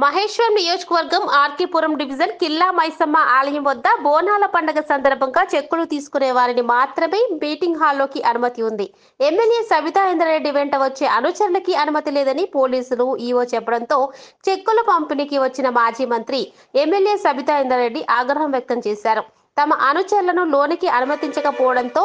మహేశ్వరం నియోజకవర్గం ఆర్కేపురం డివిజన్ కిల్లా మైసమ్మ ఆలయం వద్ద బోనాల పండుగ సందర్భంగా చెక్కులు తీసుకునే వారిని మాత్రమే మీటింగ్ హాల్లోకి అనుమతి ఉంది. ఎమ్మెల్యే సబితా ఇంద్రారెడ్డి వెంట వచ్చే అనుచరులకి అనుమతి లేదని పోలీసులు ఈవో చెప్పడంతో చెక్కుల పంపిణీకి వచ్చిన మాజీ మంత్రి ఎమ్మెల్యే సబితా ఇంద్రారెడ్డి ఆగ్రహం వ్యక్తం చేశారు. తమ అనుచరులను లోనికి అనుమతించకపోవడంతో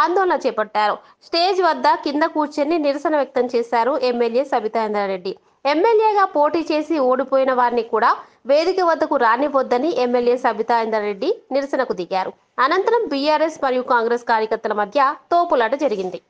ఆందోళన చేపట్టారు. స్టేజ్ వద్ద కింద కూర్చొని నిరసన వ్యక్తం చేశారు ఎమ్మెల్యే సబితా ఇంద్రారెడ్డి. ఎమ్మెల్యేగా పోటీ చేసి ఓడిపోయిన వారిని కూడా వేదిక వద్దకు రానివ్వొద్దని ఎమ్మెల్యే సబితా ఇంద్రారెడ్డి నిరసనకు దిగారు. అనంతరం బీఆర్ఎస్ మరియు కాంగ్రెస్ కార్యకర్తల మధ్య తోపులాట జరిగింది.